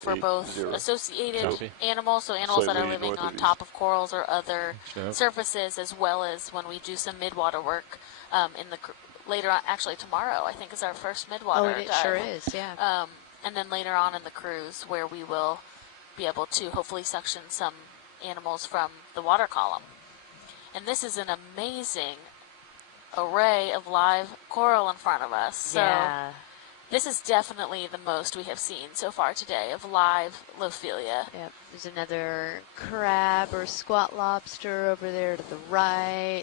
for both associated animals, so animals that are living on top of corals or other surfaces, as well as when we do some midwater work in the later on. Actually, tomorrow I think is our first midwater dive. It sure is, yeah. And then later on in the cruise, where we will be able to hopefully suction some animals from the water column. And this is an amazing array of live coral in front of us. So yeah. This is definitely the most we have seen so far today of live Lophelia. Yep. There's another crab or squat lobster over there to the right.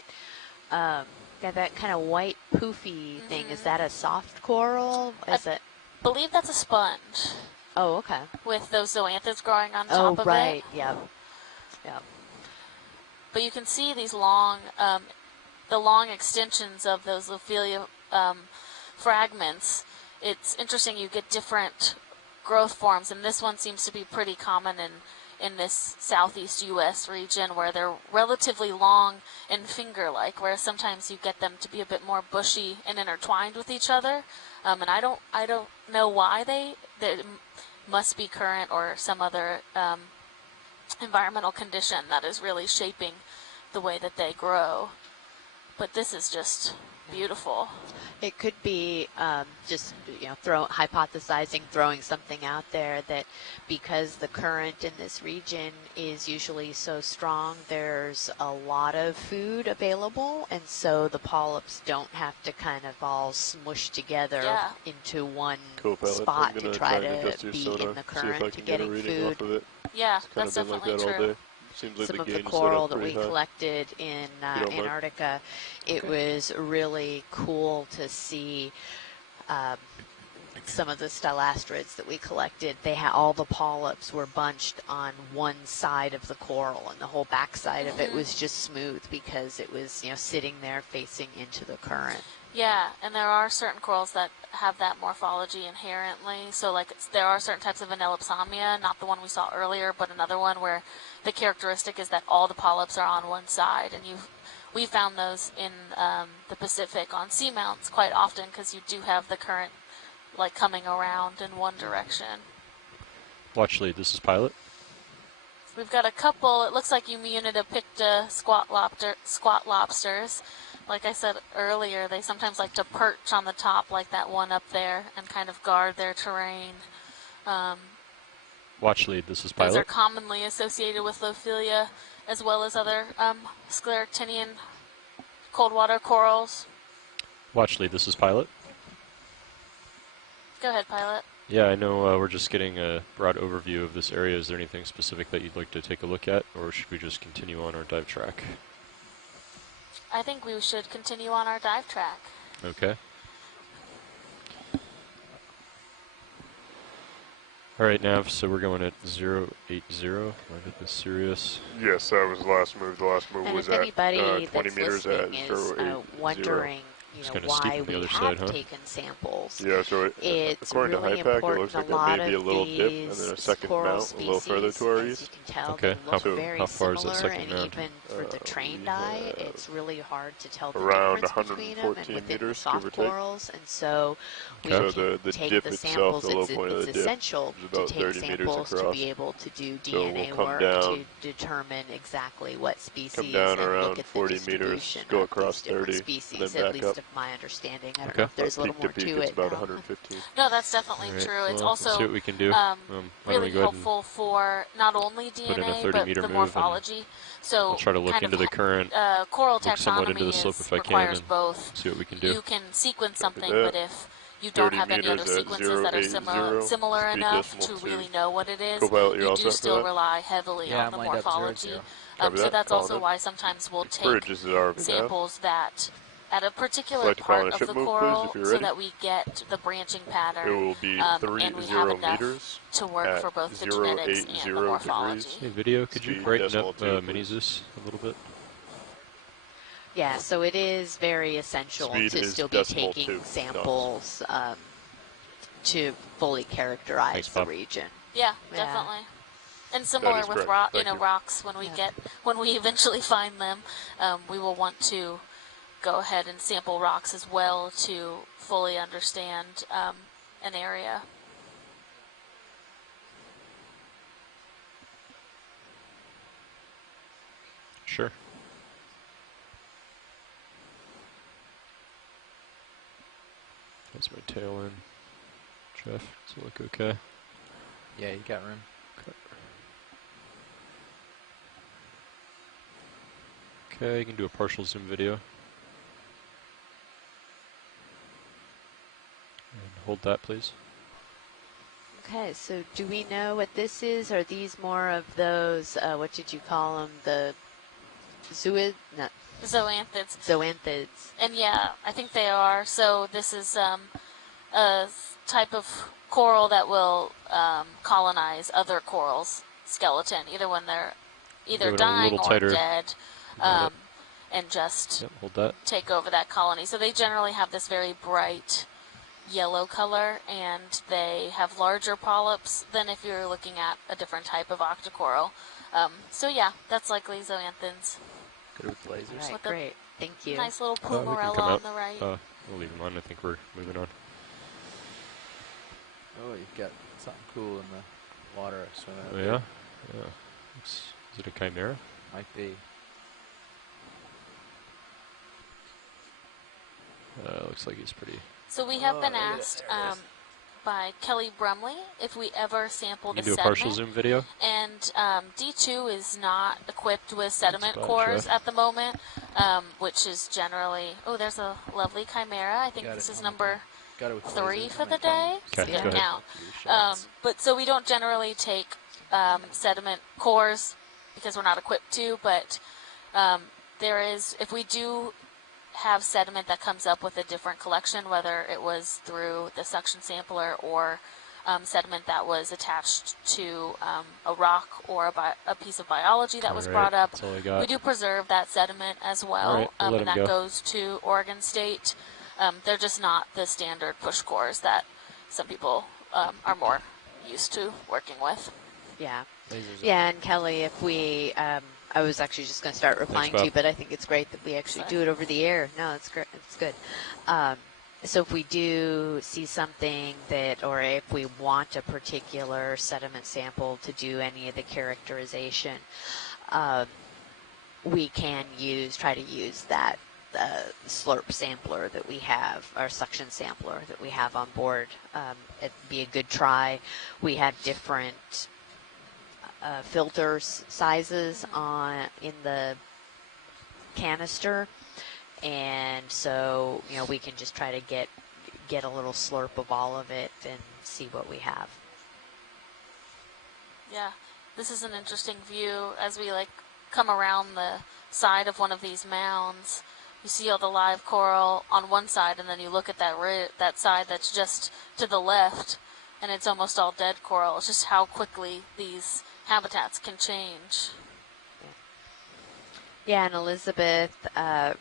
Got that kind of white poofy thing. Is that a soft coral? I believe that's a sponge. Oh, okay. With those zoanthids growing on top of it. Oh, right. Yep. Yep. But you can see these long, the long extensions of those Lophelia fragments. It's interesting, you get different growth forms, and this one seems to be pretty common in this southeast U.S. region, where they're relatively long and finger-like, whereas sometimes you get them to be a bit more bushy and intertwined with each other. And I don't know why they must be current or some other environmental condition that is really shaping the way that they grow. But this is just beautiful. It could be just, hypothesizing, throwing something out there that because the current in this region is usually so strong, there's a lot of food available, and so the polyps don't have to kind of all smush together into one spot to try to be in the current to getting food. Yeah, that's definitely true. Like some of the coral that we collected in Antarctica, it was really cool to see some of the stylastrids that we collected. They had all the polyps were bunched on one side of the coral, and the whole backside of it was just smooth because it was sitting there facing into the current. Yeah, and there are certain corals that have that morphology inherently. So, like, there are certain types of Anelopsamia, not the one we saw earlier, but another one where the characteristic is that all the polyps are on one side. And we found those in the Pacific on seamounts quite often because you do have the current, like, coming around in one direction. Watch lead, this is Pilot. We've got a couple, it looks like Eumnidopicta squat lobsters. Like I said earlier, they sometimes like to perch on the top like that one up there and kind of guard their terrain. Watch lead, this is Pilot. Those are commonly associated with Lophelia as well as other scleractinian cold water corals. Watch lead, this is Pilot. Go ahead, Pilot. Yeah, I know we're just getting a broad overview of this area. Is there anything specific that you'd like to take a look at, or should we just continue on our dive track? I think we should continue on our dive track. Okay. All right, Nav, so we're going at 080. Am I getting this serious? Yes, that was the last move. The last move was at 20 meters at 080. Wondering, why we have taken samples. Yeah, so it's according really to HiPAC, it looks like there may be a little dip and then a second mount a little further to our east. Okay, how far is that second mount? Even for the trained eye, it's really hard to tell the around difference between them and within the soft corals, and so we take the samples. It's essential to take samples to be able to do DNA work to determine exactly what species and look at the distribution go of across these different 30, species, then at back least up. of my understanding. I don't know if there's a little more to it. About 115. No, that's definitely true. It's also see what we can do. really helpful for not only DNA but the morphology. So I'll try to look into the current, coral look somewhat into the taxonomy slope if I requires can, both. see what we can do. You can sequence something, but if you don't have any other sequences that are similar enough to really know what it is, you do still rely heavily on the morphology. So that's also why sometimes we'll take samples that at a particular part of the coral so that we get the branching pattern. It will be and we have enough to work for both the genetics and the morphology. Hey, video, could you brighten up Mini-Zeus a little bit? Yeah, so it is very essential to still be taking samples to fully characterize the region. Yeah, definitely. And similar with rocks, when we eventually find them, we will want to go ahead and sample rocks as well to fully understand an area. tail in. Jeff, does it look okay? Yeah, you got room. Okay, you can do a partial zoom video. And hold that, please. Okay, so do we know what this is? Are these more of those, what did you call them, the no. Zoanthids. Zoanthids. And yeah, I think they are. So this is a type of coral that will colonize other corals' skeleton, either when they're either dying or dead, and just hold that. take over that colony. So they generally have this very bright yellow color, and they have larger polyps than if you're looking at a different type of octocoral. So yeah, that's likely zoanthids. Good with lasers. All right, great. Thank you. Nice little plumerella on the right. We'll leave them on. I think we're moving on. Oh, you've got something cool in the water. Oh, yeah? Yeah. Is it a chimera? Might be. Looks like he's pretty... So we have been asked by Kelly Brumley if we ever sample the sediment. You do a partial zoom video? And D2 is not equipped with sediment cores at the moment, which is generally... Oh, there's a lovely chimera. I think this is number 3 for the day. Okay, go ahead. But so we don't generally take sediment cores because we're not equipped to, but there is... If we do have sediment that comes up with a different collection, whether it was through the suction sampler or sediment that was attached to a rock or a piece of biology that was brought up, we do preserve that sediment as well, and that goes to Oregon State. They're just not the standard push cores that some people are more used to working with. Yeah. Yeah, and Kelly, if we... I was actually just going to start replying to you, but I think it's great that we actually do it over the air. No, it's great. It's good. So if we do see something that, or if we want a particular sediment sample to do any of the characterization, we can try to use that slurp sampler that we have, our suction sampler that we have on board. It'd be a good try. We have different filter sizes in the canister, and so we can just try to get a little slurp of all of it and see what we have. Yeah, this is an interesting view as we come around the side of one of these mounds. You see all the live coral on one side, and then you look at that side that's just to the left, and it's almost all dead coral. It's just how quickly these habitats can change. Yeah, and Elizabeth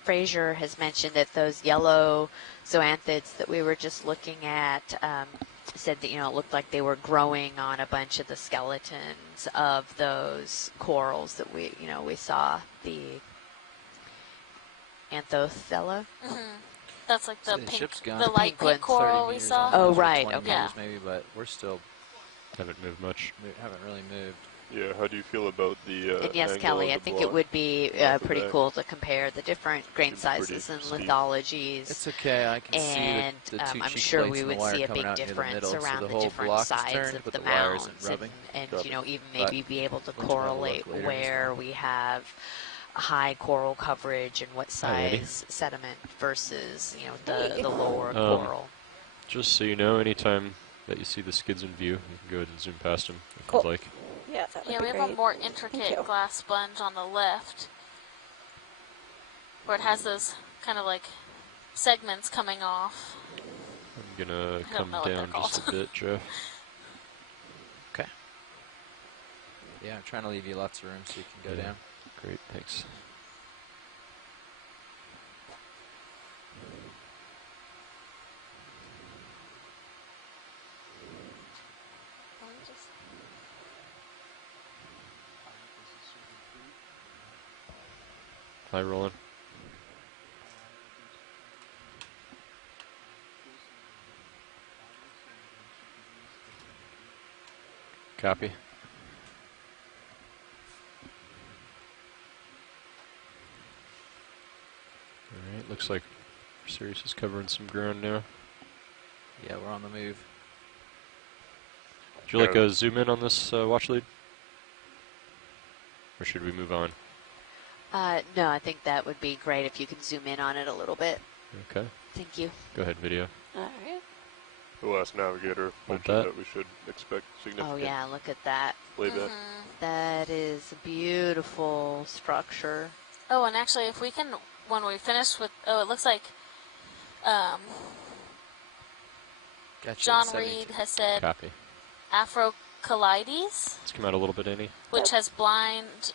Frazier has mentioned that those yellow zoanthids that we were just looking at said that, it looked like they were growing on a bunch of the skeletons of those corals that we saw, the Anthothella. Mm-hmm. That's like the pink, the light pink coral we saw. Oh, right, okay. Yeah. Maybe, but we're still... Haven't moved much. We haven't really moved. Yeah, how do you feel about the and yes, Kelly, I think it would be pretty cool to compare the different grain sizes and lithologies. It's okay, I can see the two I'm cheek sure plates we and would the wire see a coming big out near the difference middle, around so the different block is sides turned, of but the the wire mounds, isn't rubbing. and even maybe be able to correlate where we have high coral coverage and what size sediment versus the lower coral. Just so you know, anytime that you see the skids in view, you can go ahead and zoom past them if you'd like. Yeah, that would be we have a more intricate glass sponge on the left, where it has those kind of segments coming off. I'm gonna come down just a bit, Jeff. Okay. Yeah, I'm trying to leave you lots of room so you can go down. Great, thanks. Hi, Roland. Copy. Alright, looks like Sirius is covering some ground now. Yeah, we're on the move. Would you like a zoom in on this watch lead? Or should we move on? No, I think that would be great if you can zoom in on it a little bit. Okay. Thank you. Go ahead, video. All right. The last navigator mentioned that we should expect significant. Oh yeah, look at that. Playback. That is a beautiful structure. Oh, and actually, if we can, when we finish with, it looks like Gotcha, John Reed has said Copy. Afrocalydes. Let's come out a little bit, Annie. Which has blind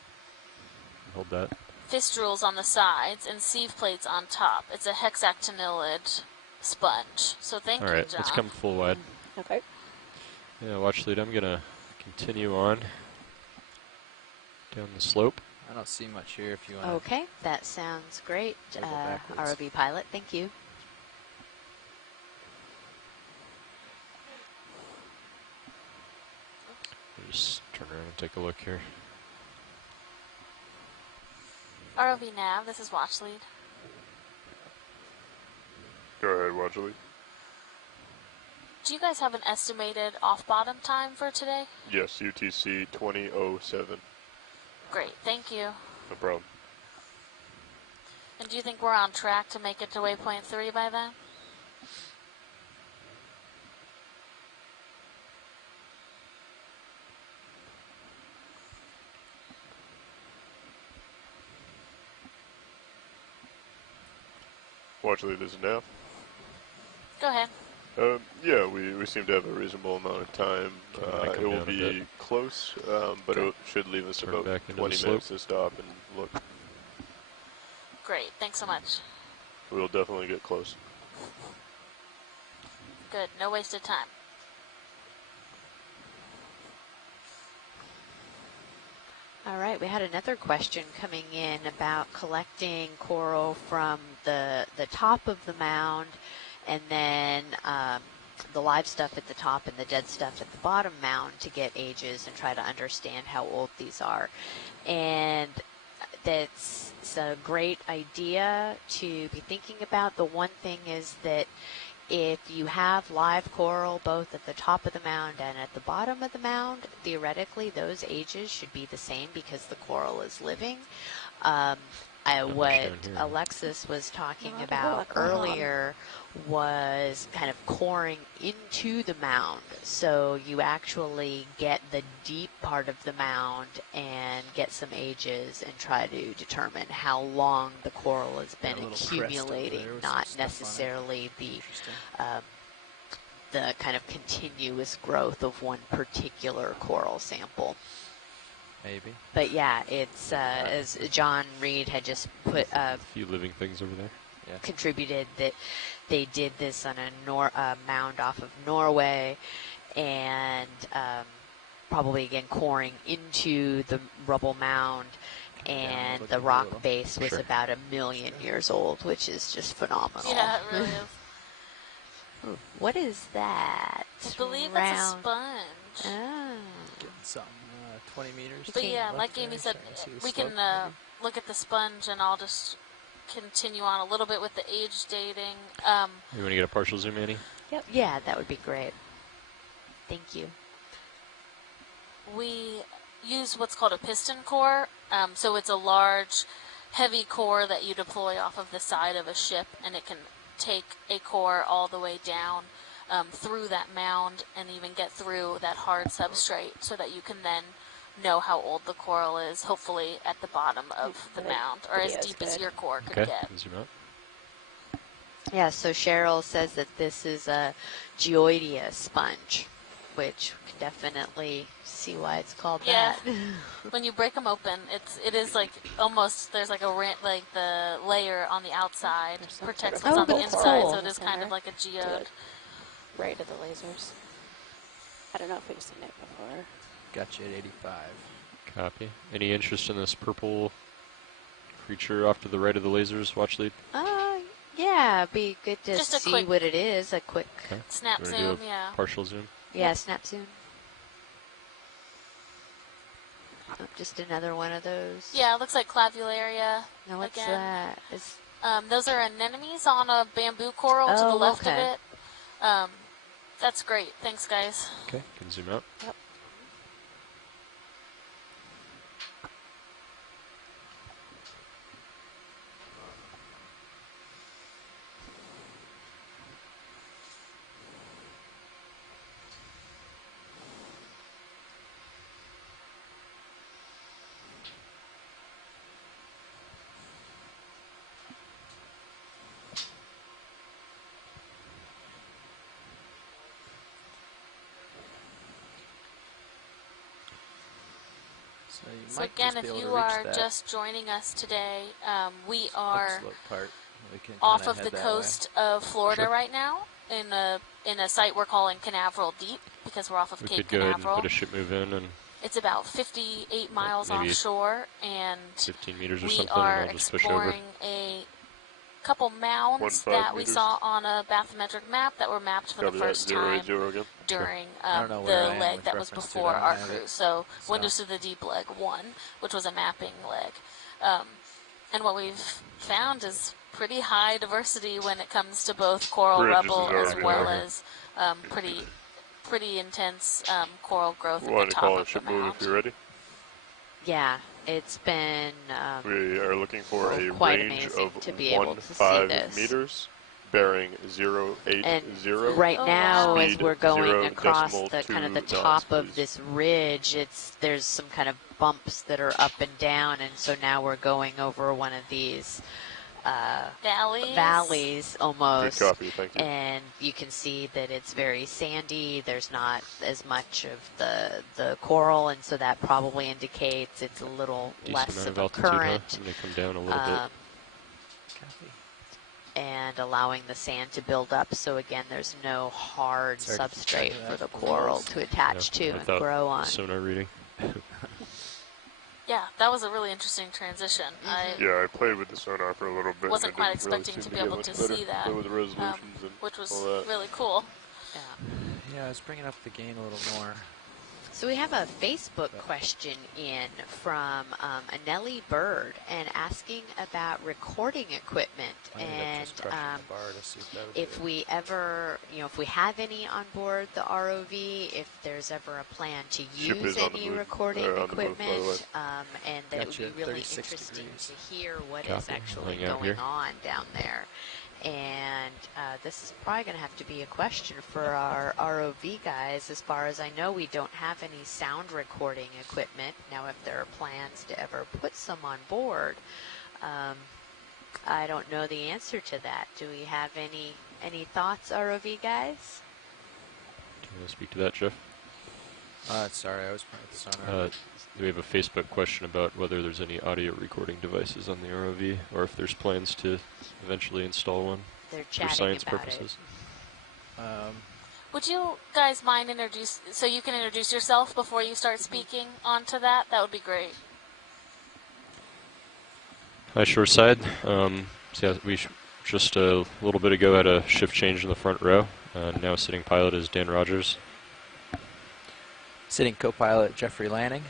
Hold that. fistules on the sides and sieve plates on top. It's a hexactinellid sponge. So thank you, John. All right, let's come full wide. Okay. Yeah, watch lead. I'm going to continue on down the slope. I don't see much here if you want. Okay, that sounds great. ROV pilot, thank you. Just turn around and take a look here. ROV nav, this is watch lead. Go ahead, watch lead. Do you guys have an estimated off-bottom time for today? Yes, UTC 2007. Great, thank you. No problem. And do you think we're on track to make it to waypoint 3 by then? Watch lead is now. Go ahead. Yeah, we seem to have a reasonable amount of time. It will be close, but it should leave us about 20 minutes to stop and look. Great, thanks so much. We'll definitely get close. Good, no wasted time. All right, we had another question coming in about collecting coral from the top of the mound, and then the live stuff at the top and the dead stuff at the bottom mound to get ages and try to understand how old these are. And that's a great idea to be thinking about. The one thing is that if you have live coral both at the top of the mound and at the bottom of the mound, theoretically those ages should be the same because the coral is living. What Alexis was talking about earlier was kind of coring into the mound, so you actually get the deep part of the mound and get some ages and try to determine how long the coral has been accumulating, not necessarily the kind of continuous growth of one particular coral sample. Maybe. But yeah, it's as John Reed had just put a few living things over there. Yeah. Contributed that they did this on a mound off of Norway, and probably again coring into the rubble mound, and the rock base was about 1 million years old, which is just phenomenal. Yeah, it really is. Ooh, what is that? I believe that's a sponge. Oh. Getting something 20 meters. But yeah, like Amy said, we can look at the sponge, and I'll just continue on a little bit with the age dating. You want to get a partial zoom, Annie? Yep. Yeah, that would be great. Thank you. We use what's called a piston core. So it's a large, heavy core that you deploy off of the side of a ship, and it can take a core all the way down through that mound and even get through that hard substrate so that you can then know how old the coral is, hopefully at the bottom of the mound, or as deep as your core could get. Zoom out. Yeah, so Cheryl says that this is a geoidea sponge, which we can definitely see why it's called that. When you break them open, it is like almost, there's like the layer on the outside protects what's on the inside, so it is kind of like a geode. Right of the lasers. I don't know if we've seen it before. Gotcha at 85. Copy. Any interest in this purple creature off to the right of the lasers, watch lead? Yeah, be good to just see what it is. A quick snap zoom, partial zoom? Yeah, snap zoom. Oh, just another one of those. Yeah, it looks like clavularia. Now what's that? Those are anemones on a bamboo coral to the left of it. That's great. Thanks, guys. Okay, can zoom out. Yep. So, you So might again, just if be able you to reach are that just joining us today, we are upslope part. We can off kinda of head the that coast of Florida Sure. right now in a site we're calling Canaveral Deep because we're off of We Cape could go ahead and Canaveral. put a ship move in and It's about 58 miles maybe offshore, and 15 meters or we something, and are I'll just push over. exploring a couple mounds 1.5 that we meters. saw on a bathymetric map that were mapped for Copy the that, first 080 time again. during I don't know the where I am leg with that was reference to before it. I don't our have it. cruise. So So- Windows to the Deep leg 1, which was a mapping leg. And what we've found is pretty high diversity when it comes to both coral Bridge is rubble as already well there. as pretty intense coral growth We'll at the to call top a of the ship move mound. if you're ready. Yeah, it's been We are looking for a quite range amazing of to be able to see 15 this. meters, bearing 080. And right Oh, now, wow. as Speed we're going 0 across decimal the kind of 2 the knots, top of please. this ridge, there's some kind of bumps that are up and down, and so now we're going over one of these valleys Good almost. copy, thank you. And you can see that it's very sandy. There's not as much of the coral, and so that probably indicates it's a little Decent less amount of of a altitude, huh? current. I'm going to come down a little bit. Copy. And allowing the sand to build up, so again, there's no hard Sorry to keep track substrate of for that. the coral to attach Yeah, to I and thought grow on. sonar reading. Yeah, that was a really interesting transition. Yeah, I played with the sonar for a little bit. Wasn't and it quite didn't really expecting seem to be get able much to better. see that, Play with the resolutions and which was all that. really cool. Yeah. Yeah, I was bringing up the gain a little more. So we have a Facebook question in from Anneli Bird and asking about recording equipment I ended up and just crushing the bar to see if that would if do it. we ever, if we have any on board the ROV, if there's ever a plan to Ship use is on the any move, recording on the move, by the way. equipment, and that it Gotcha, would be really 36 interesting degrees. to hear what is Copy. actually Hang out going here. on down there. And this is probably going to have to be a question for our ROV guys. As far as I know, we don't have any sound recording equipment. Now, if there are plans to ever put some on board, I don't know the answer to that. Do we have any thoughts, ROV guys? Do you want to speak to that, Jeff? Sorry, I was playing with the sonar. We have a Facebook question about whether there's any audio recording devices on the ROV, or if there's plans to eventually install one They're for chatting science about purposes. Would you guys mind so you can introduce yourself before you start speaking onto that? That would be great. Hi, Shoreside. So yeah, we just a little bit ago had a shift change in the front row. Now sitting pilot is Dan Rogers. Sitting co-pilot Jeffrey Lanning.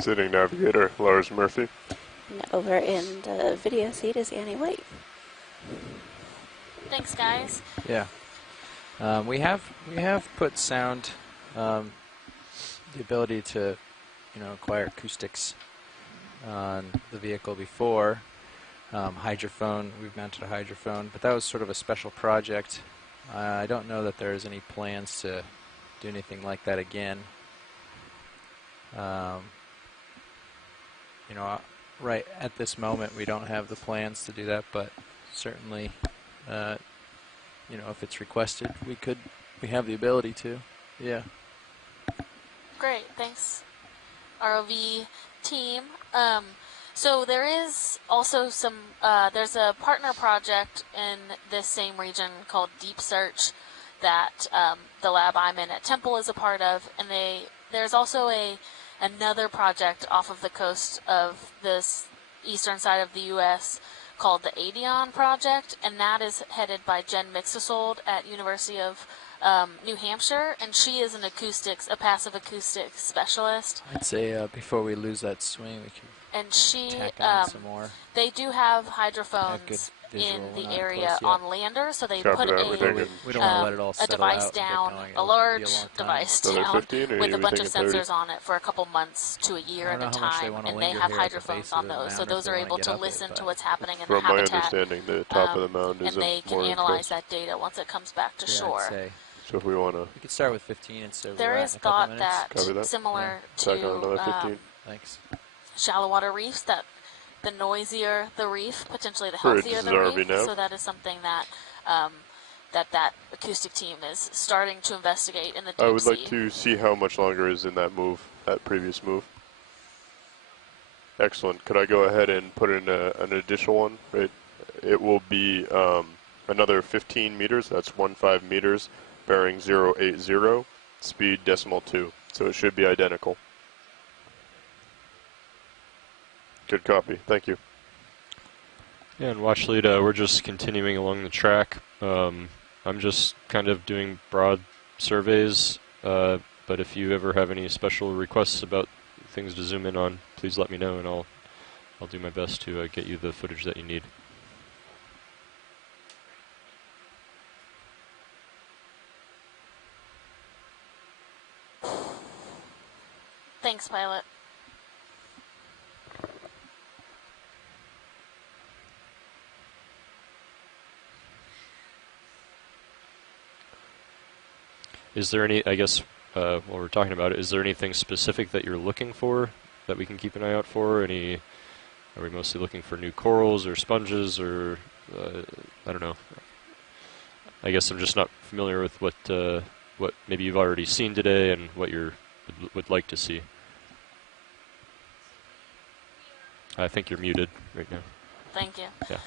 Sitting navigator Lars Murphy. And over in the video seat is Annie White. Thanks, guys. Yeah. We have put sound, the ability to, acquire acoustics on the vehicle before. Hydrophone, we've mounted a hydrophone, but that was sort of a special project. I don't know that there's any plans to do anything like that again. Right at this moment, we don't have the plans to do that, but certainly, if it's requested, we have the ability to. Yeah. Great, thanks, ROV team. So there is also there's a partner project in this same region called Deep Search that the lab I'm in at Temple is a part of, and there's also another project off of the coast of this eastern side of the U.S. called the ADION Project, and that is headed by Jen Mixosold at University of New Hampshire, and she is a passive acoustics specialist. I'd say before we lose that swing, we can And she, tack on some more. they do have Have hydrophones good in Visual, we're the not area close yet. on lander, so they Copy put that, we're thinking. We don't want to let it all a settle device out and get down, going. a It'll large be a long time. device Another down 15, or with you a were bunch of thinking 30? sensors on it for a couple months to a year I at don't a know how much they time, want to and they linger have here at the hydrophones base on of the those, so mound, or if those they are want able get to up it, listen to but what's happening in the From my habitat, understanding, the top of the mound and isn't they can more analyze exposed. that data once it comes back to yeah, shore. I'd say So if we want to we could start with 15 and see where There we're at is in a couple thought minutes. that, Copy that. similar tack on to another 15 Thanks. shallow water reefs, that the noisier the reef, potentially the for healthier this is the ROV reef. now. So that is something that that acoustic team is starting to investigate in the deep I would sea. like to see how much longer is in that move, that previous move. Excellent. Could I go ahead and put in an additional one? Right. It will be another 15 meters. That's 15 meters, bearing 080, speed decimal 2. So it should be identical. Good copy. Thank you. Yeah, and watch lead, we're just continuing along the track. I'm just kind of doing broad surveys, but if you ever have any special requests about things to zoom in on, please let me know, and I'll do my best to get you the footage that you need. Thanks, pilot. Is there any, I guess, while we're talking about it, is there anything specific that you're looking for that we can keep an eye out for? Are we mostly looking for new corals or sponges, or I don't know. I guess I'm just not familiar with what maybe you've already seen today and what you would like to see. I think you're muted right now. Thank you. Yeah.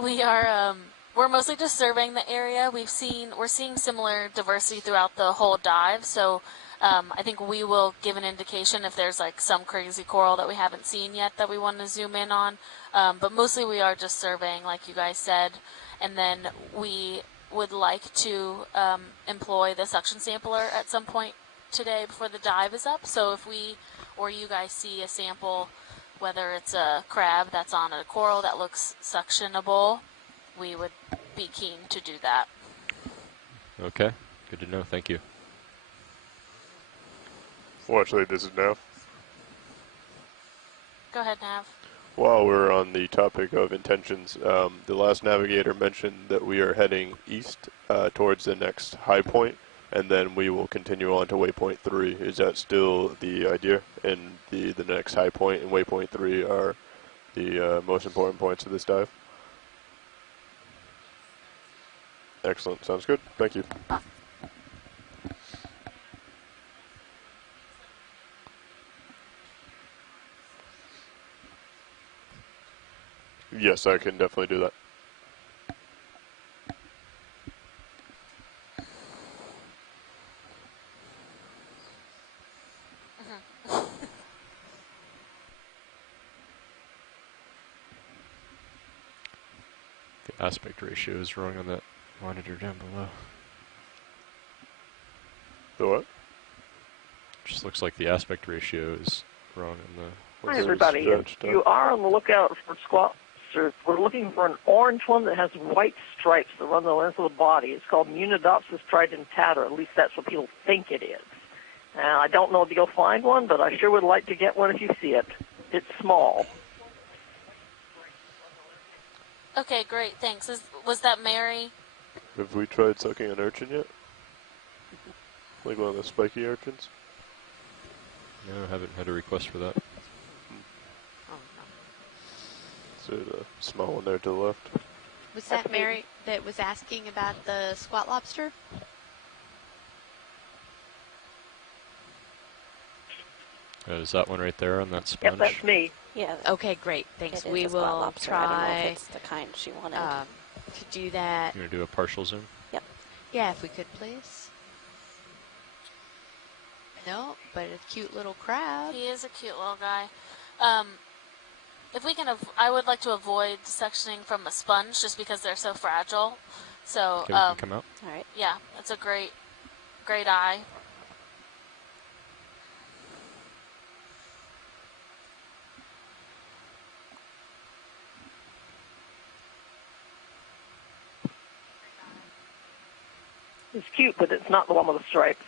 We are we're mostly just surveying the area. We're seeing similar diversity throughout the whole dive. So I think we will give an indication if there's like some crazy coral that we haven't seen yet that we want to zoom in on. But mostly we are just surveying, like you guys said, and then we would like to employ the suction sampler at some point today before the dive is up. So if we or you guys see a sample, whether it's a crab that's on a coral that looks suctionable, we would be keen to do that. Okay, good to know. Thank you. Well, actually, this is Nav. Go ahead, Nav. While we're on the topic of intentions, the last navigator mentioned that we are heading east towards the next high point, and then we will continue on to waypoint 3. Is that still the idea? And the next high point and waypoint 3 are the most important points of this dive? Excellent. Sounds good. Thank you. Yes, I can definitely do that. The aspect ratio is wrong on that monitor down below. The what? Just looks like the aspect ratio is wrong on the... Hi, everybody. You are on the lookout for squat surfs. We're looking for an orange one that has white stripes that run the length of the body. It's called Munidopsis tridentata, or at least that's what people think it is. I don't know if you'll find one, but I sure would like to get one if you see it. It's small. Okay, great. Thanks. Was that Mary? Have we tried sucking an urchin yet? Like one of the spiky urchins? No, I haven't had a request for that. Is there a small one there to the left? Was that Mary that was asking about the squat lobster? Is that one right there on that sponge? Yep, that's me. Yeah. Okay, great. Thanks. It is We a squat will lobster. I don't know try if it's the kind she wanted. to do that. You want to do a partial zoom? Yep. Yeah, if we could, please. No, but a cute little crab. He is a cute little guy. If we can, I would like to avoid sectioning from a sponge just because they're so fragile. So, Okay, we can come out. All right. yeah, it's a great eye. It's cute, but it's not the one with the stripes.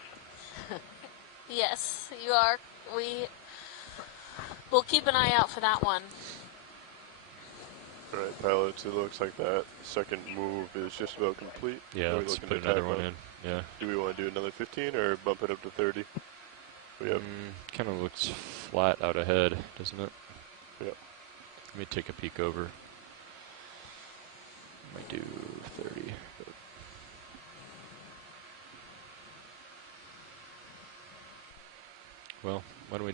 Yes, you are. We'll keep an eye out for that one. All right, pilots, it looks like that second move is just about complete. Yeah, Are we let's looking put to another tack one on? in. Yeah. Do we want to do another 15 or bump it up to 30? We have. Kind of looks flat out ahead, doesn't it? Yep. Let me take a peek over. Might do 30. But well, why don't we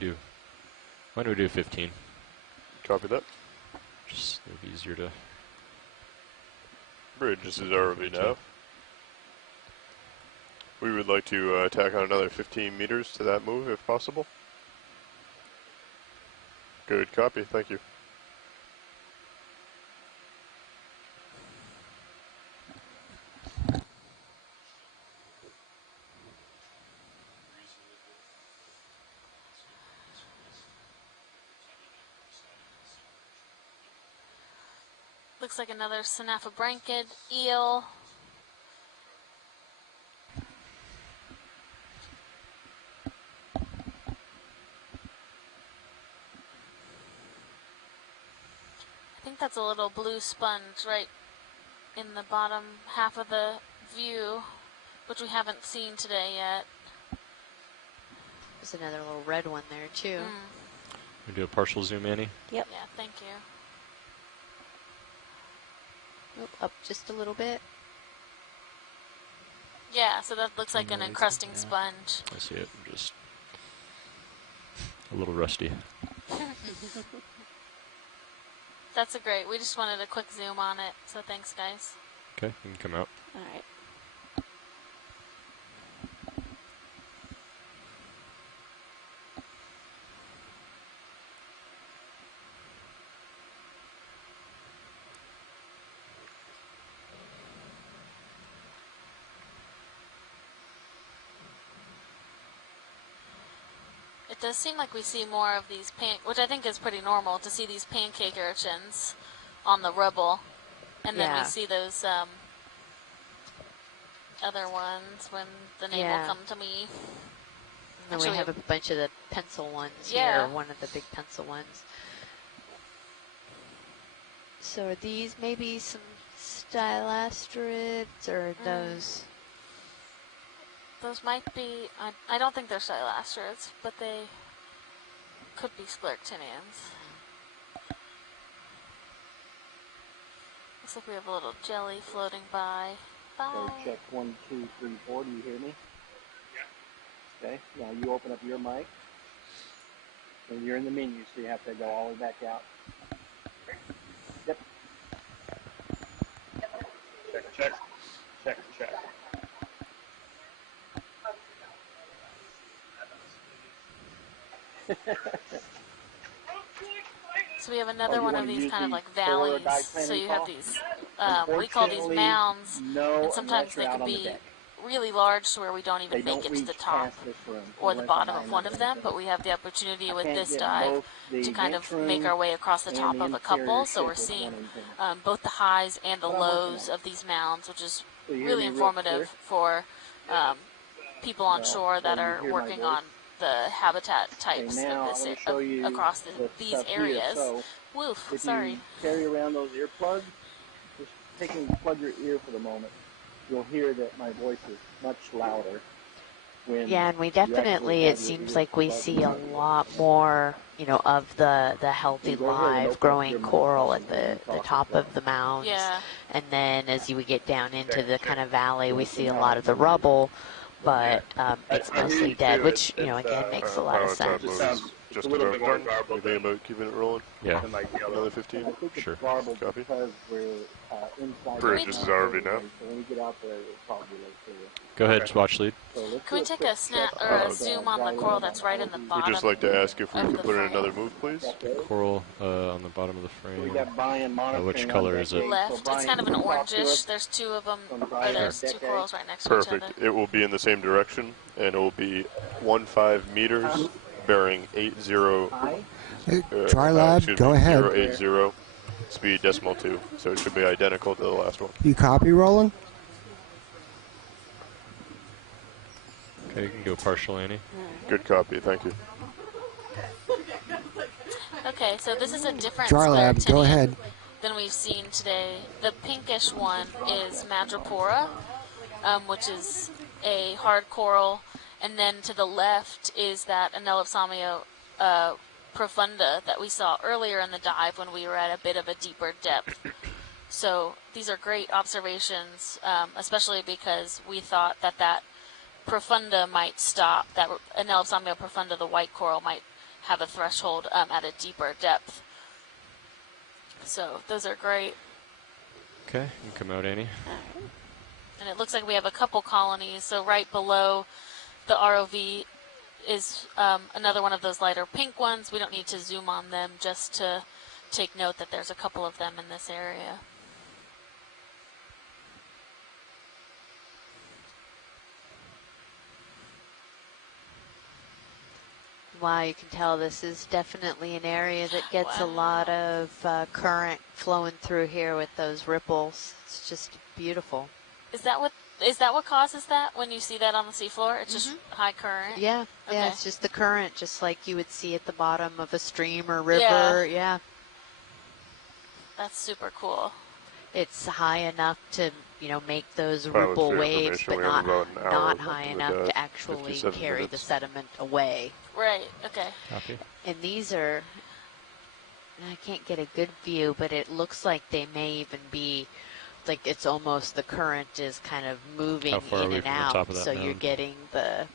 do 15? Copy that. Just it'll be easier to. Bridge, this is ROV now. We would like to tack on another 15 meters to that move if possible. Good copy, thank you. Looks like another Synaphobranchid eel. I think that's a little blue sponge right in the bottom half of the view, which we haven't seen today yet. There's another little red one there too. We do a partial zoom, Annie? Yep. Yeah, thank you. Oop, up just a little bit. Yeah, so that looks like an Amazing, encrusting yeah. sponge. I see it. I'm just a little rusty. That's a great. We just wanted a quick zoom on it, so thanks, guys. Okay, you can come out. All right. It does seem like we see more of these which I think is pretty normal to see these pancake urchins on the rubble, and then Yeah. we see those other ones when the name Yeah. will come to me. And then Actually, we have a bunch of the pencil ones Yeah. here, one of the big pencil ones. So are these maybe some stylastrids or those? Those might be. I don't think they're stylastrids, but they could be scleractinians. Looks like we have a little jelly floating by. So Bye. check 1, 2, 3, 4. Do you hear me? Yeah. Okay. Now you open up your mic. And you're in the menu, so you have to go all the way back out. Yep. Check, check. Check, check. So we have another you one wanna of these use kind of the like solar valleys. guide So planning you have call? these, we call these Unfortunately, mounds, no, and sometimes unless they you're can out on the be deck. really large to where we don't They even make don't it to the reach top past this room, or the unless bottom I'm of one of them, behind but we have the opportunity I with can't this get dive both the to kind of vent make our room way across the and top the of a interior couple. So ship we're with seeing one engine. both the highs and the But I'm working lows on of these mounds, which is So you hear really me real informative clear? for people on Well, shore that you are hear my working voice? on the habitat types Okay, now of I'm this going to show you across the these stuff here. areas. So Woof, if sorry. you carry around those earplugs, just take and plug your ear for the moment. You'll hear that my voice is much louder. When Yeah, and we you actually definitely, have it your seems ear like we above see the a microphone. lot more, of the healthy, You go ahead and live, open up growing your mic coral so at you can the talk top as well. of the mounds. Yeah. And then as we get down into the kind of valley, we Yeah, see a now lot of the it's- rubble, but it's I hear mostly you dead, too. which, It's, again, makes a lot of Pilot's sense. outlook sounds is it's just a little about bit more done. garbled Anything about keeping it rolling? Yeah. than like the other Another one. 15? And I think Sure. it's garbled Copy. because we're inside. Bridge, right this now, is ROV now. So when we get out there, it'll probably be like clear. Go ahead, watch lead. So let's Can we do take quick a snap check or a of, zoom on the dry coral land that's on right all in the these. bottom? We'd just like to ask if we of could the put in frame. another move, please. Okay. Coral on the bottom of the So we frame. got Brian monitoring which on color deck is it? eight. Left. So It's Brian, kind of an can you talk to orangish. us? There's two of them. From Or Brian there's on two deck corals right next to each Perfect. other. It will be in the same direction, and it will be 15 meters, bearing 80. Hi. TriLab, go ahead. 080, speed decimal 2. So it should be identical to the last one. You copy, Roland? Okay, you can go partial, Annie. Good copy, thank you. Okay, so this is a different Dry lab, go scleractinian ahead. than we've seen today. The pinkish one is Madrepora, which is a hard coral, and then to the left is that Anelopsamia profunda that we saw earlier in the dive when we were at a bit of a deeper depth. So these are great observations, especially because we thought that that profunda might stop, that Anelopsamia profunda, the white coral, might have a threshold at a deeper depth. So those are great. Okay, you can come out, Annie. And it looks like we have a couple colonies. So right below the ROV is another one of those lighter pink ones. We don't need to zoom on them, just to take note that there's a couple of them in this area. Wow, you can tell this is definitely an area that gets a lot of current flowing through here with those ripples. It's just beautiful. Is that what causes that when you see that on the seafloor? It's just high current? Yeah, Okay. yeah, it's just the current, just like you would see at the bottom of a stream or river. Yeah. That's super cool. It's high enough to, make those Well, ripple for waves, information, but we have not, about an hour not left high of the enough dive, to actually 57 carry the minutes. sediment away. Right, okay. Copy. And these are, I can't get a good view, but it looks like they may even be, like it's almost the current is kind of moving How far in away and from the out, top of that so you're mound? getting the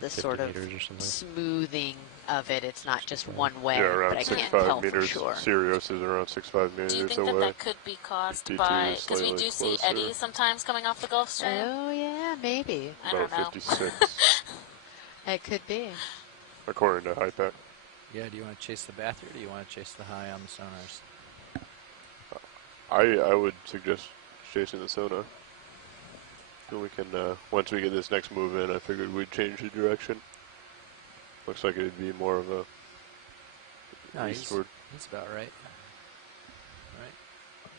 50 sort of meters or something. smoothing of it. It's not just one Yeah, way, but around I can't 6.5 tell meters. for sure. Sirius is around 6.5 meters Do you think away. that that could be caused 52 by, is because we slightly do see closer. eddies sometimes coming off the Gulf Stream? Oh yeah, maybe. I don't About know. 56, It could be. according to HIPAC. Yeah, do you want to chase the bath or do you want to chase the high on the sonars? I would suggest chasing the sonar. And we can, once we get this next move in, I figured we'd change the direction. Looks like it'd be more of a No, eastward. he's about right. Right.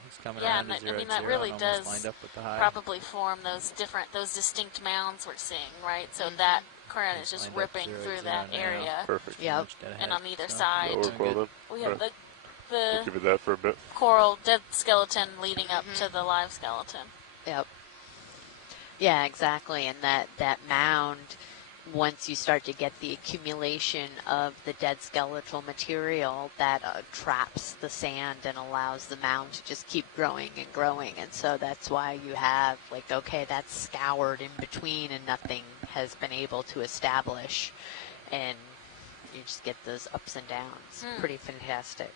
He's coming Yeah, around and to that, zero I mean, at that zero really and almost does lined up with the high. probably form those distinct mounds we're seeing, right? So that current is just Lined up ripping 0 at through 0 that now. area. Perfect. Yep. Much dead And ahead, on either so side, That'll work well then. we have Right. the We'll keep it that for a bit. coral dead skeleton leading up to the live skeleton. Yep. Yeah, exactly. And that mound, once you start to get the accumulation of the dead skeletal material, that traps the sand and allows the mound to just keep growing and growing. And so that's why you have, like, okay, that's scoured in between and nothing has been able to establish. And you just get those ups and downs. Pretty fantastic.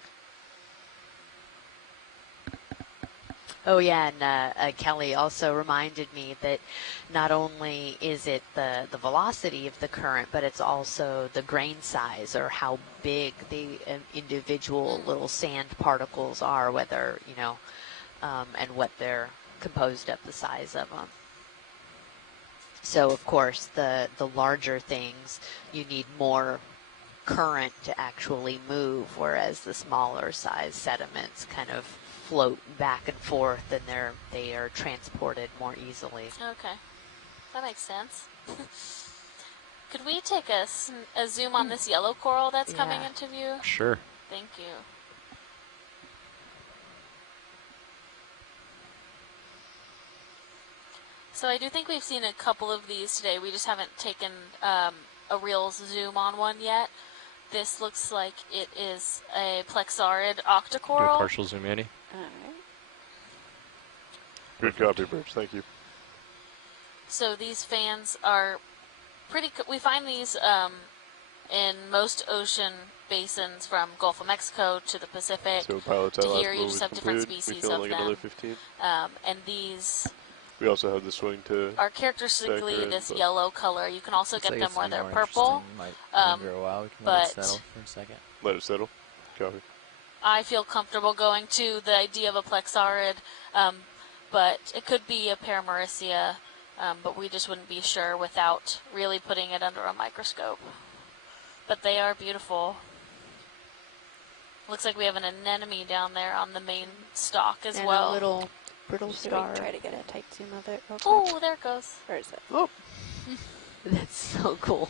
Oh yeah, and Kelly also reminded me that not only is it the velocity of the current, but it's also the grain size, or how big the individual little sand particles are, whether, and what they're composed of, the size of them. So of course, the larger things, you need more current to actually move, whereas the smaller size sediments kind of float back and forth, and they are transported more easily. Okay, that makes sense. Could we take a zoom on this yellow coral that's coming Yeah. into view? Sure. Thank you. So I do think we've seen a couple of these today. We just haven't taken a real zoom on one yet. This looks like it is a plexaurid Do a octocoral. partial zoom, Annie. Alright. Good copy, Birch. Thank you. So these fans are pretty. We find these in most ocean basins, from Gulf of Mexico to the Pacific. So pilots, that to last here, you move just is have different completed. We species feeling of like them. another 15. And these We also have the swing to are characteristically Decorative, this but- yellow color. You can also Looks get like them it's where gonna they're be more purple. interesting. Might linger a while. We can let it but- settle for a second. let it settle. Copy. I feel comfortable going to the idea of a plexaurid, but it could be a paramaricia, but we just wouldn't be sure without really putting it under a microscope. But they are beautiful. Looks like we have an anemone down there on the main stalk as And well. a little brittle Should star. we try to get a tight zoom of it real quick? Oh, there it goes. Or is it? Oh. That's so cool.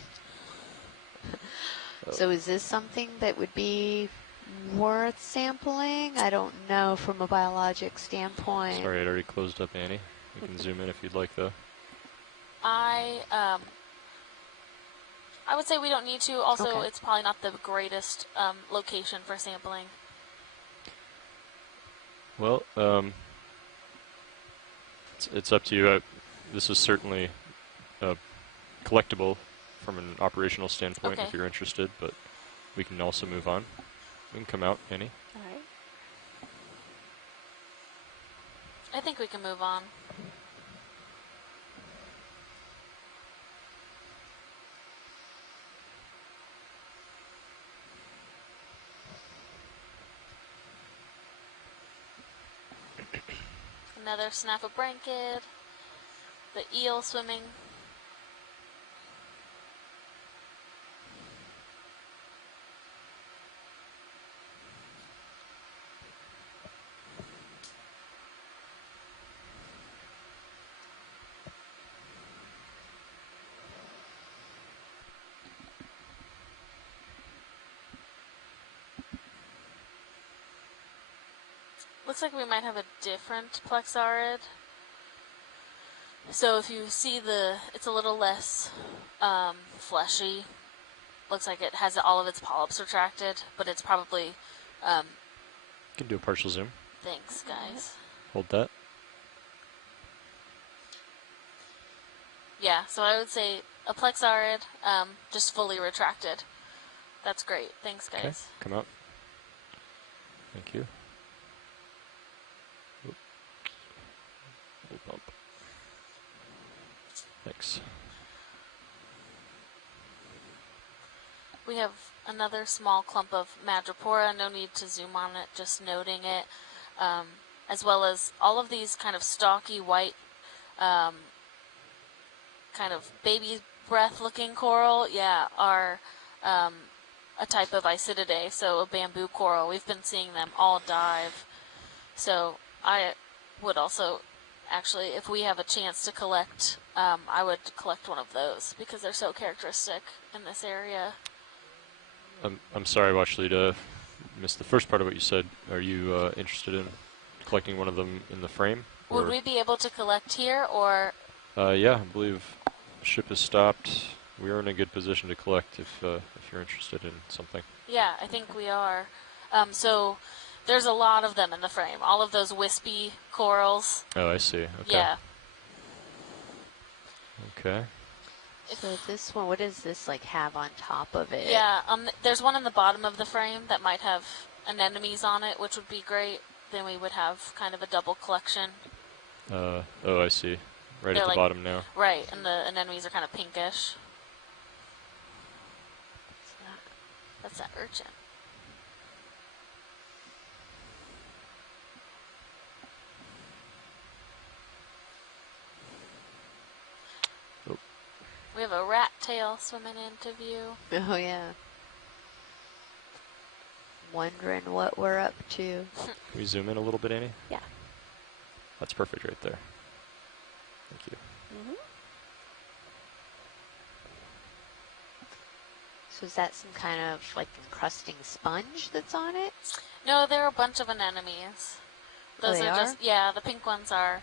So is this something that would be worth sampling? I don't know from a biologic standpoint. Sorry, I'd already closed up Annie. You can zoom in if you'd like, though. I would say we don't need to. Also, Okay. it's probably not the greatest location for sampling. Well, it's up to you. This is certainly collectible from an operational standpoint Okay. if you're interested, but we can also move on. We can come out, Annie. All right. I think we can move on. Another snappabranchid. The eel swimming. Looks like we might have a different plexaurid. So if you see it's a little less fleshy. Looks like it has all of its polyps retracted, but it's probably, You can do a partial zoom. thanks guys. Hold that. Yeah, so I would say a plexaurid, just fully retracted. That's great. Thanks guys. Okay, come out. Thank you. Oop. Little bump. Thanks. We have another small clump of madrepora, no need to zoom on it, just noting it, as well as all of these kind of stocky white, kind of baby breath looking coral, are a type of Isididae, so a bamboo coral. We've been seeing them all dive. So I would also, actually, if we have a chance to collect, I would collect one of those because they're so characteristic in this area. I'm sorry, Watchlita, missed the first part of what you said. Are you interested in collecting one of them in the frame? Would we be able to collect here, or? Yeah, I believe the ship has stopped. We are in a good position to collect if you're interested in something. Yeah, I think we are. So there's a lot of them in the frame. All of those wispy corals. Oh, I see. Okay. Yeah. Okay. So this one, what does this like have on top of it? Yeah, there's one in the bottom of the frame that might have anemones on it, which would be great. Then we would have kind of a double collection. Oh, I see. Right They're at the like- bottom now. Right, and the anemones are kind of pinkish. That's that urchin. Oh. We have a rat tail swimming into view. Oh yeah. Wondering what we're up to. Can we zoom in a little bit, Annie? Yeah. That's perfect right there. Thank you. Mm-hmm. So is that some kind of like encrusting sponge that's on it? No, there are a bunch of anemones. Oh, Those they are? just, yeah, the pink ones are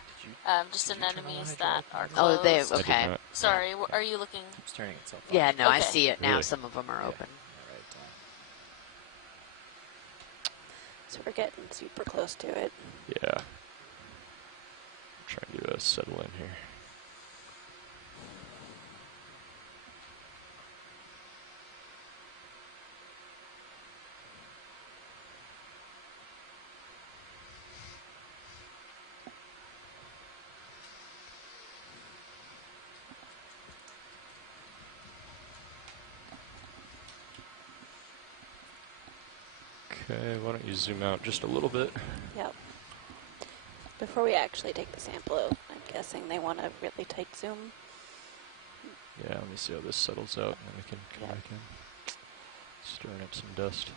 just anemones that are Oh, closed. they I did okay. not. Sorry, are you looking? It's turning itself off. Yeah, no, I Okay. see it now. Really? Some of them are Yeah. open. Right, So we're getting super close to it. Yeah. I'm trying to settle in here. Okay, why don't you zoom out just a little bit? Yep. Before we actually take the sample, I'm guessing they want a really tight zoom. Yeah, let me see how this settles out, and then we can come Yeah. back in. Stirring up some dust.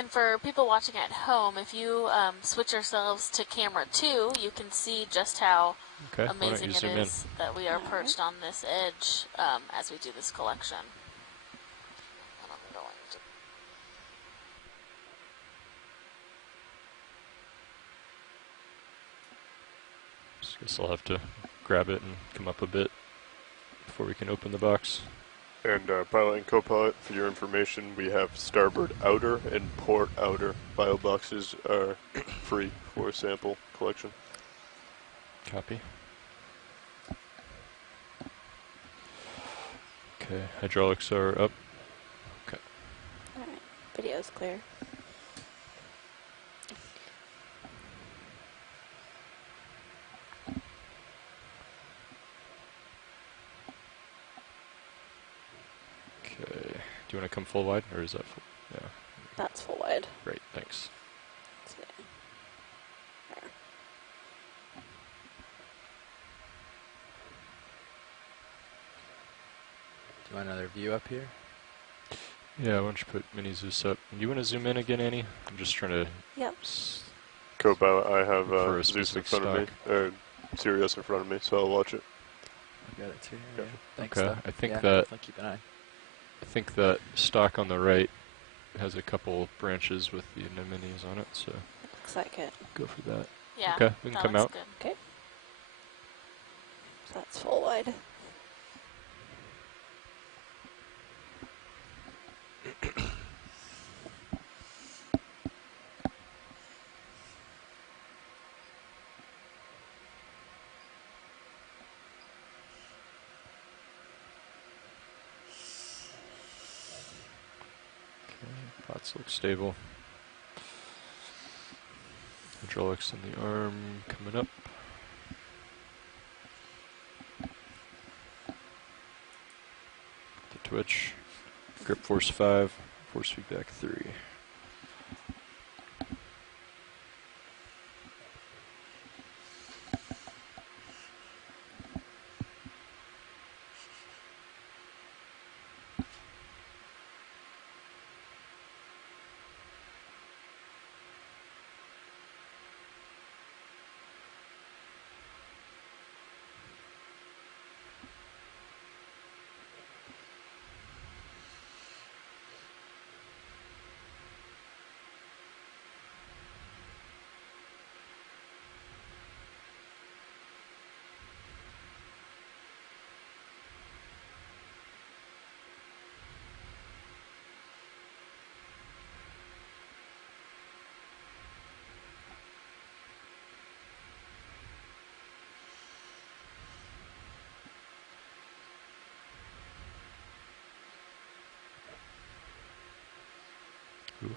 And for people watching at home, if you switch yourselves to camera 2, you can see just how Okay, why don't amazing you it zoom in? is that we are perched on this edge as we do this collection. And I'm going to Guess I'll have to grab it and come up a bit before we can open the box. And pilot and co-pilot, for your information, we have starboard outer and port outer. Bio boxes are free for sample collection. Copy. Okay, hydraulics are up. Okay. All right, video's clear. Okay. Do you want to come full wide, or is that full? Yeah. That's full wide. Great, thanks. Let's see. There. Do you want another view up here? Yeah, why don't you put mini Zeus up? You want to zoom in again, Annie? I'm just trying to. Yep. Co-pilot, I have For a Zeus in specific front of me, or Sirius in front of me, so I'll watch it. I got it too. Yeah. Thanks, Okay, though. I think yeah, that- definitely keep an eye. I think that stock on the right has a couple branches with the anemones on it, so Looks like it. go for that. Yeah, Okay, we can that come looks out. good. Okay. So that's full wide. Pots look stable. Hydraulics in the arm coming up. The twitch. Grip force 5, force feedback 3. Ooh.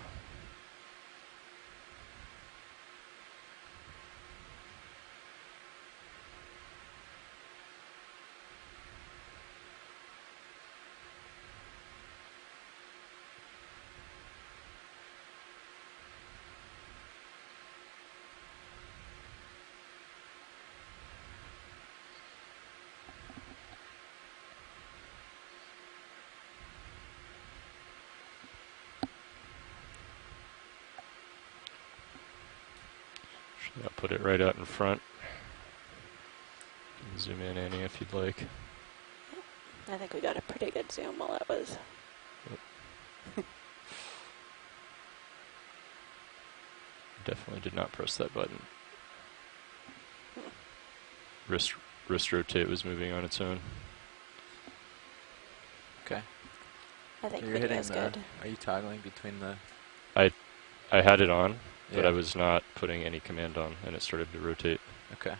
I'll put it right out in front. You can zoom in, Annie, if you'd like. I think we got a pretty good zoom while that was. Definitely did not press that button. Wrist rotate was moving on its own. Okay. I think So you're hitting video's the. good. Are you toggling between the? I had it on, but Yeah. I was not putting any command on, and it started to rotate. Okay.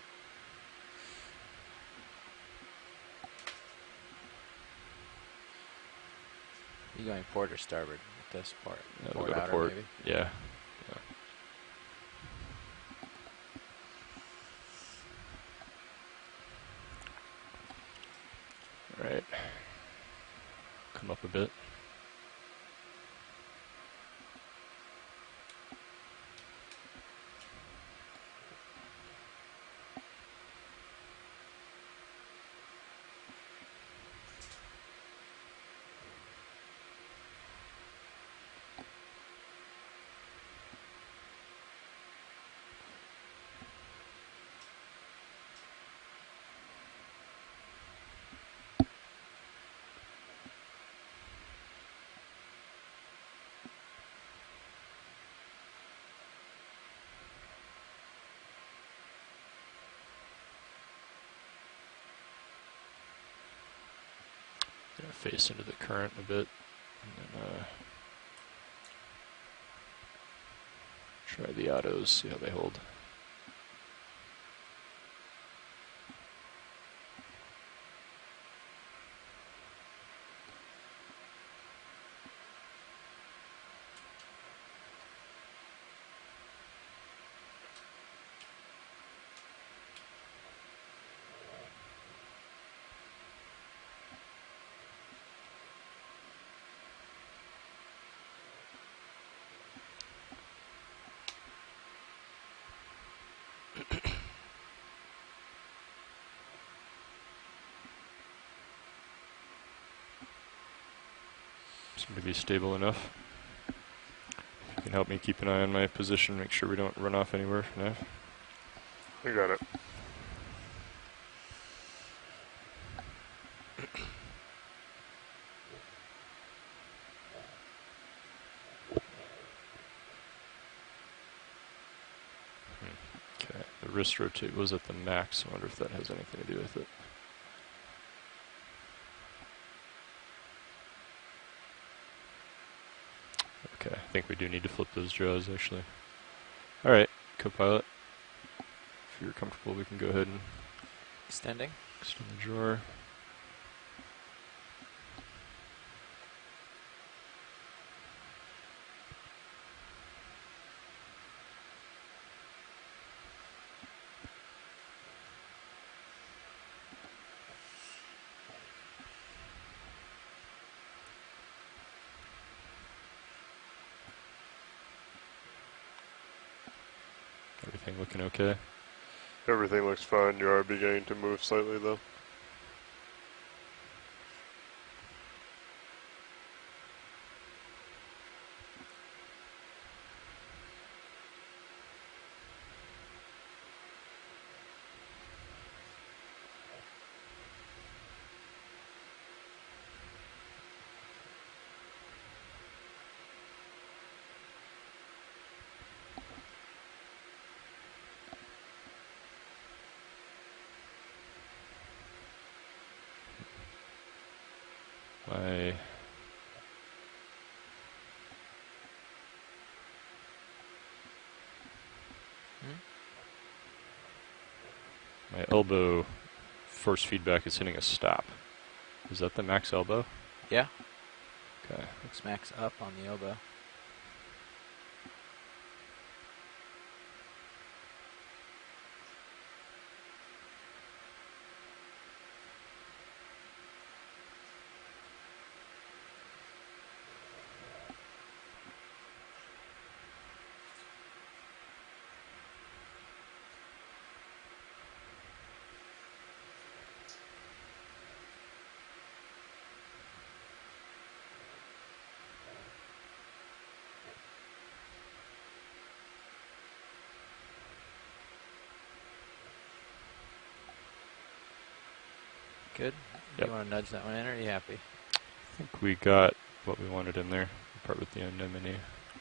You going port or starboard with this part? We'll Port go to outer, port. maybe? Yeah. All right. Come up a bit. Face into the current a bit, and then try the autos, see how they hold. Seem to be stable enough. If you can help me keep an eye on my position, make sure we don't run off anywhere, Nav. I got it. Okay, the wrist rotate was at the max. I wonder if that has anything to do with it. Okay, I think we do need to flip those jaws, actually. Alright, co-pilot. If you're comfortable, we can go ahead and Extend the drawer. Everything looking okay? Everything looks fine. You are beginning to move slightly, though. My elbow force feedback is hitting a stop. Is that the max elbow? Yeah. Okay. Looks max up on the elbow. Good. Yep. You want to nudge that one in, or are you happy? I think we got what we wanted in there. Part with the anemone.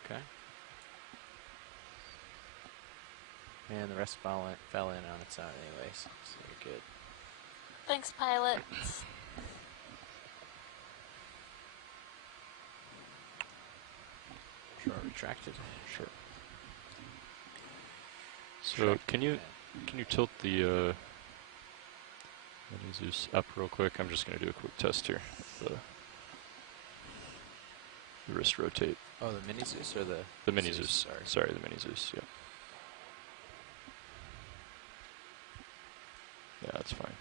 Okay. And the rest fell in on its own anyways, so you're good. Thanks, pilots. Sure, retracted. Sure. So can you tilt the Zeus up real quick? I'm just going to do a quick test here. The wrist rotate. Oh, the mini Zeus or the mini Zeus? Sorry, the mini Zeus. Yeah. Yeah, that's fine.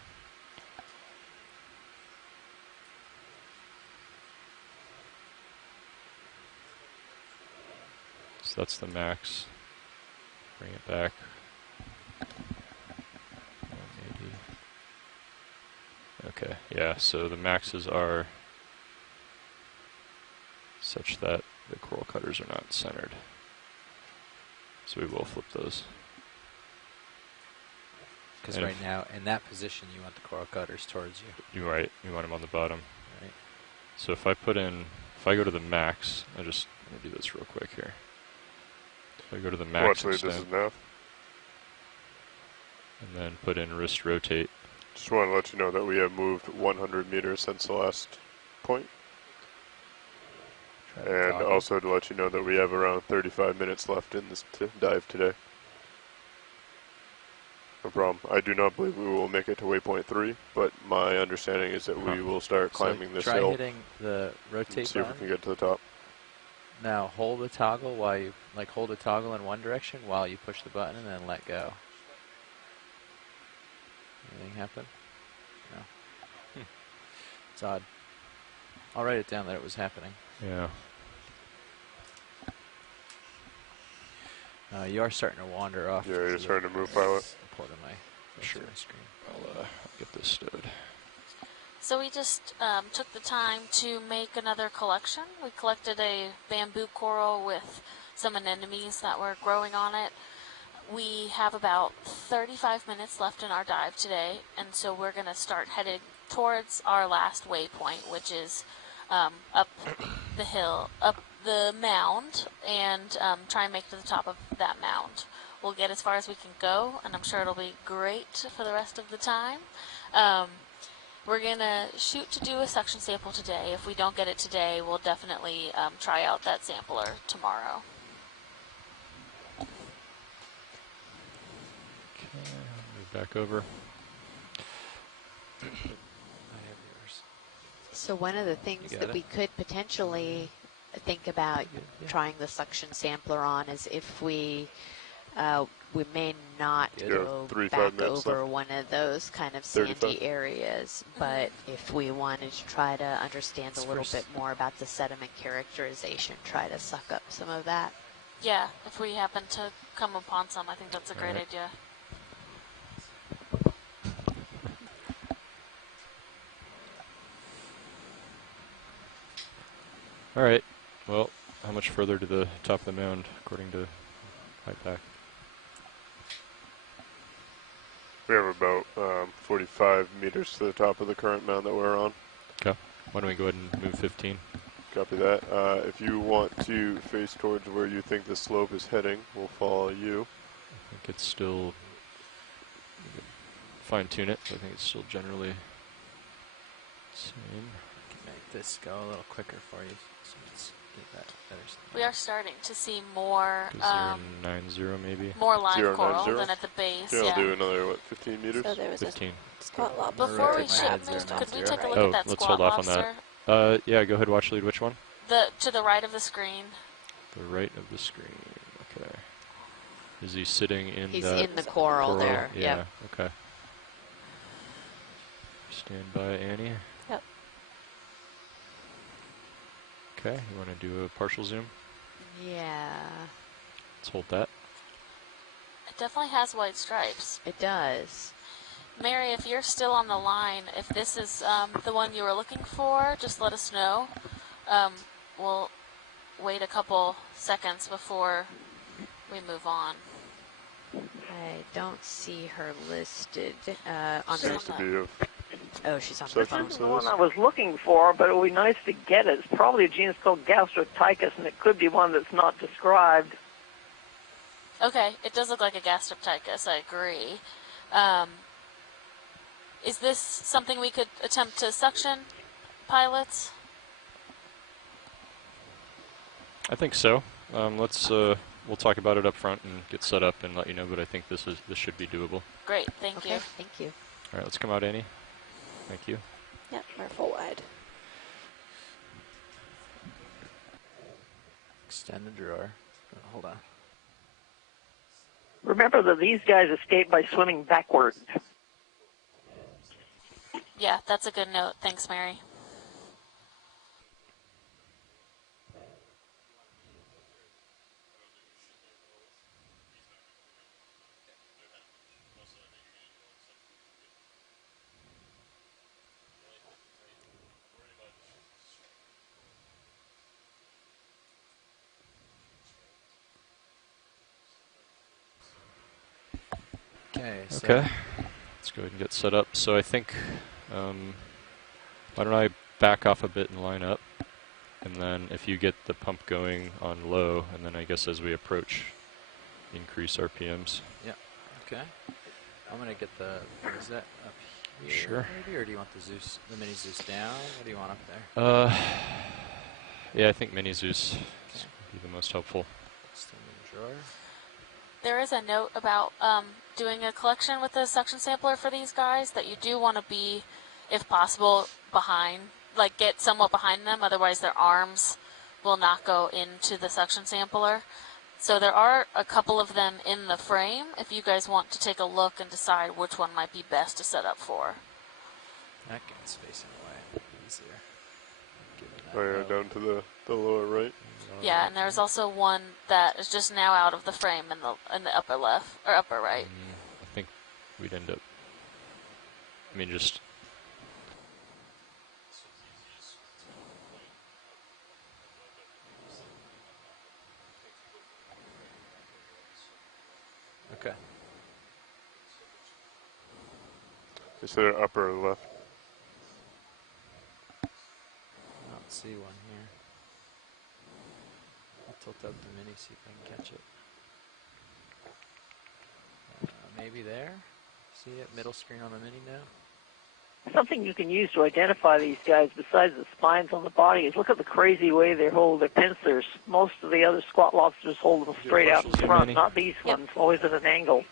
So that's the max. Bring it back. 180. Okay, yeah, so the maxes are such that the coral cutters are not centered. So we will flip those. Because right now, in that position, you want the coral cutters towards you. You're right, you want them on the bottom. Right. So if I go to the max, I'm going to do this real quick here. If I go to the max Watch, this is nav. And then put in wrist rotate. Just want to let you know that we have moved 100 meters since the last point. Try to And toggle. also to let you know that we have around 35 minutes left in this dive today. No problem. I do not believe we will make it to waypoint 3, but my understanding is that we will start climbing this try hill. hitting the rotate And see if we button. can get to the top. Now hold the toggle while you, hold the toggle in one direction while you push the button and then let go. Anything happen? No. It's odd. I'll write it down that it was happening. Yeah. You are starting to wander off. Yeah, you're starting to move, pilot. Port of my Sure. screen. I'll get this stowed. So we just took the time to make another collection. We collected a bamboo coral with some anemones that were growing on it. We have about 35 minutes left in our dive today, and so we're going to start headed towards our last waypoint, which is up the hill, up the mound, and try and make to the top of that mound. We'll get as far as we can go, and I'm sure it'll be great for the rest of the time. We're going to shoot to do a suction sample today. If we don't get it today, we'll definitely try out that sampler tomorrow. Okay, move back over. I have yours. So one of the things that we could potentially think about trying the suction sampler on is if we may not go 35 back minutes over left. one of those kind of 35. sandy areas, but if we wanted to try to understand a little bit more about the sediment characterization, try to suck up some of that. Yeah, if we happen to come upon some, I think that's a great idea. All right. Well, how much further to the top of the mound, according to HiPAC? We have about 45 meters to the top of the current mound that we're on. Okay. Why don't we go ahead and move 15? Copy that. If you want to face towards where you think the slope is heading, we'll follow you. I think it's still, fine tune it, but I think it's still generally same. Make this go a little quicker for you, so let's get that better. We are starting to see more 090 maybe? more live 090? coral than at the base. Yeah, Yeah. I'll do another, what, 15 meters? So there was 15. a squat lobster. Before we Rotate my ship, head 090, could we take a right? look Oh, at that let's squat hold off on lobster? that. Yeah, go ahead, watch lead. Which one? To the right of the screen. The right of the screen. Okay. Is he sitting in He's that in the coral there. Yeah. Yep. Okay. Stand by, Annie. Yep. Okay. You want to do a partial zoom? Yeah, Let's hold that. It definitely has white stripes. it does. Mary, if you're still on the line, if this is the one you were looking for, just let us know. We'll wait a couple seconds before we move on. I don't see her listed on Seems to the. be a Oh, she's on the Section phone. This is the one I was looking for, but it would be nice to get it. It's probably a genus called Gastrotychus, and it could be one that's not described. Okay, it does look like a Gastrotychus, I agree. Is this something we could attempt to suction, pilots? I think so. We'll talk about it up front and get set up and let you know, but I think this should be doable. Great, thank Okay, you. thank you. All right, let's come out, Annie. Thank you. Yep, we're full wide. Extend the drawer. Hold on. Remember that these guys escape by swimming backward. Yeah, that's a good note. Thanks, Mary. Okay. So Okay. Let's go ahead and get set up. So I think, why don't I back off a bit and line up, and then if you get the pump going on low, and then I guess as we approach, increase RPMs. Okay. I'm gonna get the. Is that up here, Sure. maybe, or do you want the mini Zeus down? What do you want up there? Yeah, I think mini Zeus Okay. would be the most helpful. Still in the drawer. There is a note about doing a collection with a suction sampler for these guys that you do want to be, if possible, behind, like get somewhat behind them, otherwise their arms will not go into the suction sampler. So there are a couple of them in the frame if you guys want to take a look and decide which one might be best to set up for. That guy's facing away. Easier. Oh yeah, down to the lower right. Yeah, and there's also one that is just now out of the frame in the upper left or upper right. I think we'd end up. I mean, just. Okay. Is there upper left? I don't see one here. I'll tilt up the mini, see if I can catch it. Maybe there? See it? Middle screen on the mini now? Something you can use to identify these guys besides the spines on the body is look at the crazy way they hold their pincers. Most of the other squat lobsters hold them straight out in front, not these ones, always at an angle.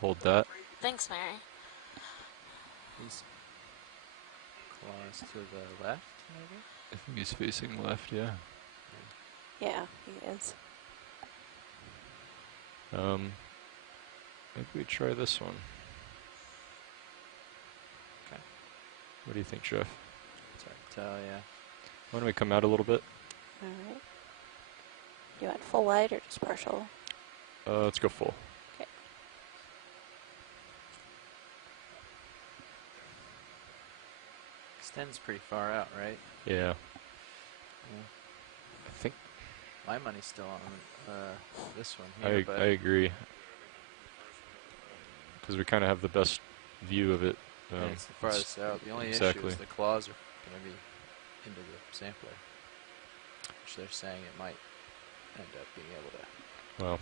Hold that. Thanks, Mary. He's claws to the left, maybe? I think he's facing left, yeah. Yeah, he is. Maybe we try this one. Okay. What do you think, Jeff? It's hard to tell, yeah. Why don't we come out a little bit? All right. You want full light or just partial? Let's go full. Okay. Extends pretty far out, right? Yeah. Yeah. I think My money's still on this one here, but I agree. Because we kind of have the best view of it. yeah, it's the farthest out. The only issue exactly. is the claws are going to be into the sampler, which they're saying it might end up being able to. Well,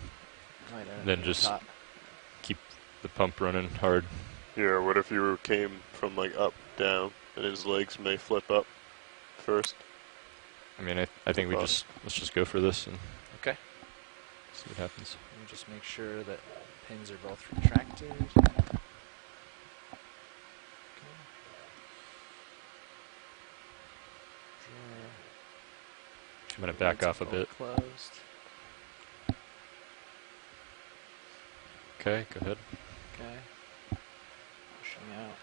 Might end up then being just top. keep the pump running hard. Yeah, what if you came from like up, down, and his legs may flip up first? I mean, I think let's just go for this and Okay. see what happens. Let me just make sure that pins are both retracted. I'm going to back off a bit. Closed. Okay, go ahead. Okay. Pushing out.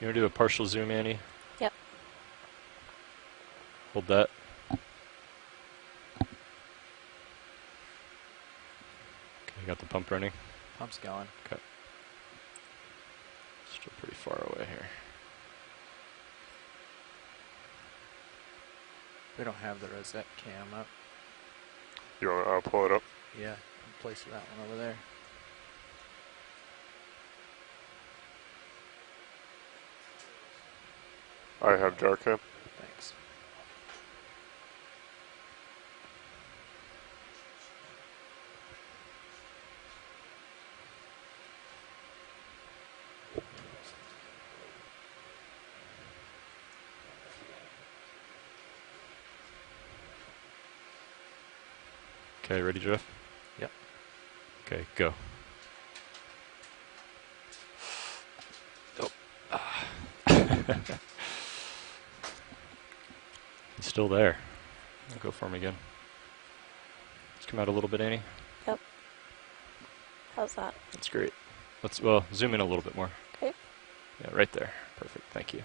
You want to do a partial zoom, Annie? Yep. Hold that. Okay, you got the pump running? Pump's going. Okay. Still pretty far away here. We don't have the rosette cam up. You want? I'll pull it up. Yeah, I'll place that one over there. I have jar cam. Thanks. Okay, ready, Jeff? Yep. Okay, go. He's still there. I'll go for him again. Let's come out a little bit, Annie. Yep. How's that? That's great. Let's, zoom in a little bit more. Okay. Yeah, right there. Perfect. Thank you.